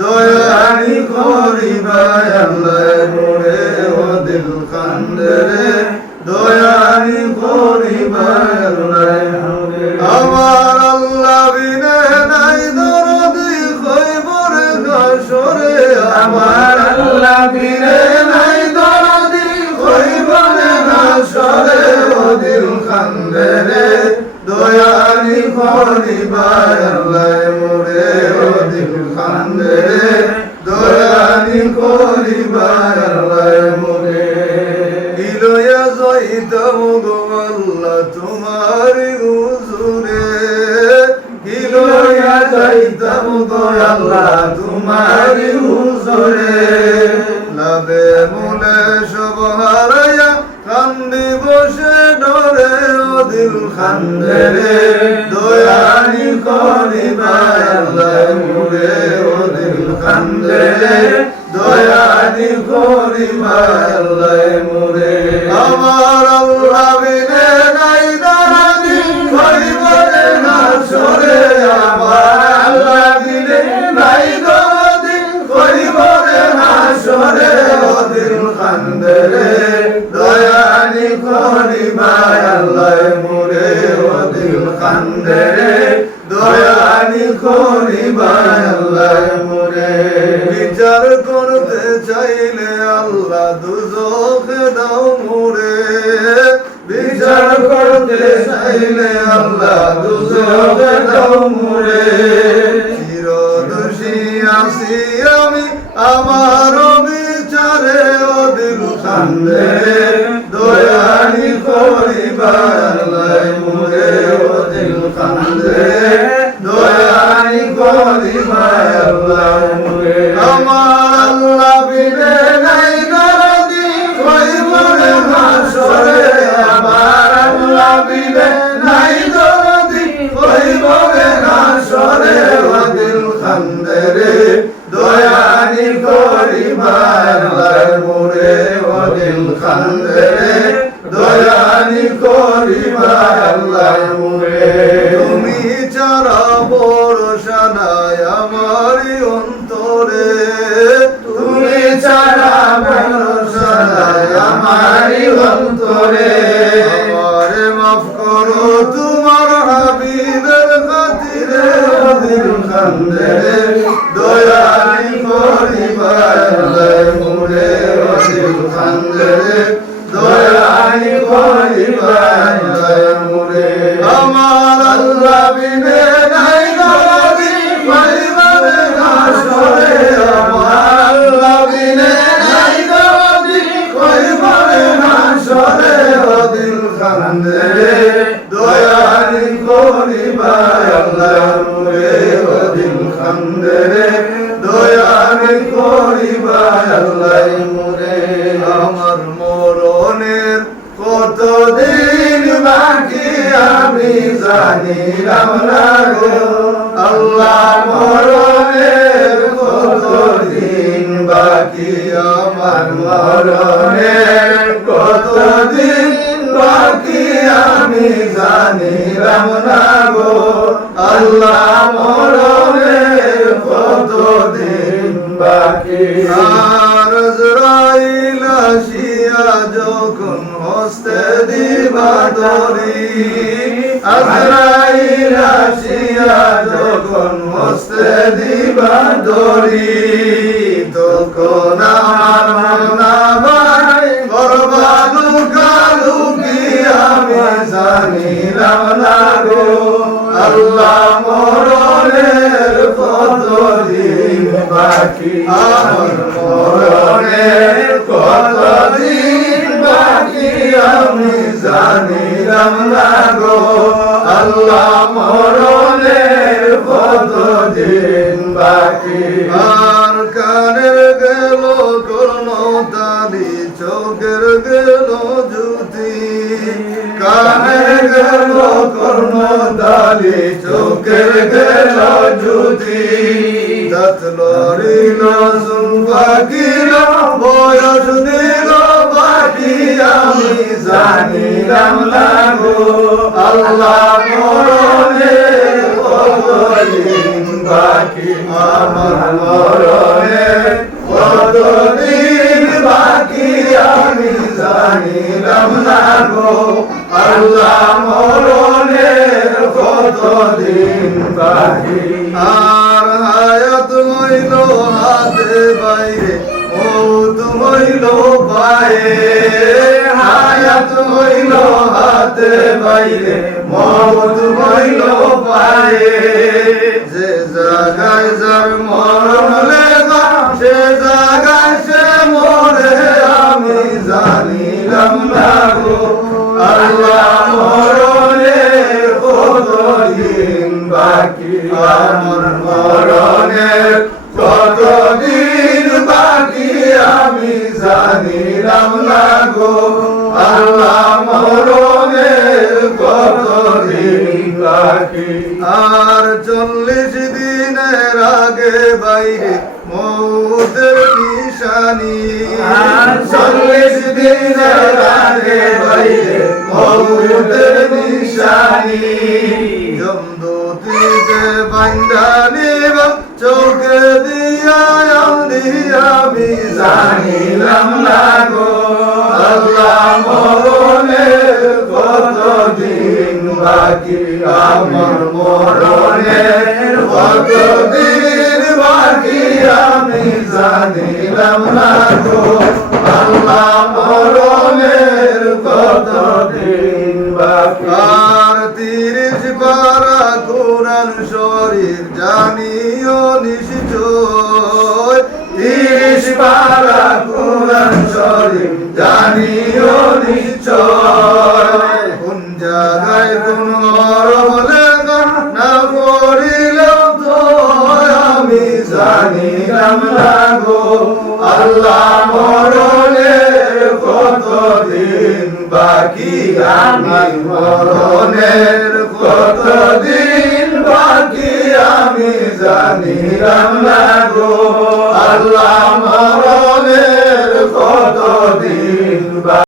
দয়ানি করিবা আল্লাহ মোরে ও দিল কান্দে রে দয়ানি করিবা আল্লাহ মোরে আমার আল্লাহ বিনে নাই দরদি খৈবরে গাশরে আমার আল্লাহ বিনে নাই দরদি খৈবরে গাশরে ও দিল কান্দে রে দয়ানি করিবা আল্লাহ মোরে ও দিল কান্দে রে দয়ানি করিবা আল্লাহ মোরে ইলয়া যাইতাম গো আল্লাহ তোমারি হুজুরে ইলয়া যাইতাম গো আল্লাহ তোমারি হুজুরে লাবে মুলে সব হারায়া কান্দি বসে ডরে ও দিল কান্দে রে দয়ানি করিবা আল্লাহ মোরে ও দিল কান্দে রে দয়ানি করিবা আল্লাহ মোরে আমার আল্লাহ বিনে নাই দরদি খৈবরে গাশরে আমার আল্লাহ বিনে নাই দরদি খৈবরে গাশরে ও দিল কান্দে রে দয়ানি করিবা আল্লাহ মোরে ও দিল কান্দে রে দয়ানি করিবা আল্লাহ মোরে বিচার করতে চাইলে আল্লাহ দুজখে দাও মোরে বিচার করতে চাইলে আল্লাহ দুজখে দাও মোরে চিরদোষী আছি আমি আমার বিচারে ও দিল কান্দে দয়ানি করিবা আল্লাহ মোরে ও দিল কান্দে দয়ানি করিবা আল্লাহ মোরে আমার আল্লাহ বিনে নাই দরদি খৈবরে গাশরে আমার আল্লাহ বিনে নাই দরদি খৈবরে গাশরে ও দিল কান্দে রে দয়ানি করিবা আল্লাহ মোরে ও দিল কান্দে রে দয়ানি করিবা আল্লাহ মোরে তুমি ছাড়া ভরসা নাই আমারি অন্তরে তুমি ছাড়া ভরসা নাই আমারি অন্তরে আমারে মাফ করো তোমার হাবিবের খাতিরে ও দিল কান্দে রে দয়ানি করিবা আল্লাহ মোরে ও দিল কান্দে রে দয়ানি করিবা আল্লাহ মোরে আমার আল্লাহ বিনে নাই দরদি খৈবরে গাশরে আমার আল্লাহ বিনে নাই দরদি খৈবরে গাশরে ও দিল কান্দে রে দয়ানি করিবা আল্লাহ মোরে ও দিল কান্দে রে দয়ানি করিবা আল্লাহ মোরে আমার মরণের কতদিন বাকি আমি জানিলাম না গো আল্লাহ মরণের কতদিন বাকি আমার মরণের কতদিন বাকি আমি জানিলাম না গো আল্লাহ মরণের কতদিন বাকি আর আজরাইল আসিয়া যখন হস্তে দিবা ধরি আজরাইল আসিয়া যখন হস্তে দিবা ধরি তখন আমার না ভাই গর্বালু কালুকি আমি জানিলাম না গো আল্লাহ মরণের কতদিন বাকি আমার মরণের কতদিন বাকি আমি জানিলাম না গো আল্লাহ মরণের কতদিন বাকি আর কানের গেল কর্ণতালি চোখের গেল জ্যোতি কানের গেল কর্ণতালি চোখের গেল জ্যোতি দাঁত লড়িল পাখিল বয়স দিল বাকি আমি জানিলাম না গো আল্লাহ মরণের কতদিন বাকি আমার মরণের কতদিন বাকি আমি জানিলাম না গো আল্লাহ মরণের কতদিন বাকি আর হায়াত হইল হাতে বাইরে মৌত হইল পায়ে হায়াত হইল হাতে বাইরে মৌত হইল পায়ে যে জায়গায় যার মরণ লেখা সে জায়গায় সে মরে আমি জানিলাম না গো আল্লাহ মরণের কতদিন বাকি আমার মরণের কতদিন বাকি আমি জানিলাম না গো আল্লাহ মরণের কতদিন বাকি আর 40 দিনের আগে বাইরে মৌতের নিশানি 40 দিনের আগে বাইরে মৌতের নিশানি জমদূতিতে বান্দা নিব চোখে দিয়া আমি জানিলাম না গো আল্লাহ মরণের কতদিন বাকি আমার মরণের কতদিন বাকি আমি জানিলাম না গো আল্লাহ মরণের কতদিন বাকি আর 30 পারা কোরআন শরীফ জানিও নিশ্চয় 30 পারা কোরআন শরীফ জানিও নিশ্চয় কোন জায়গায় কোন লেখা না পড়িলেও তো আমি জানিলাম না গো আল্লাহ মরণের কতদিন বাকি আমি মরণের কতদিন বাকি আমি জানিলাম না গো আল্লাহ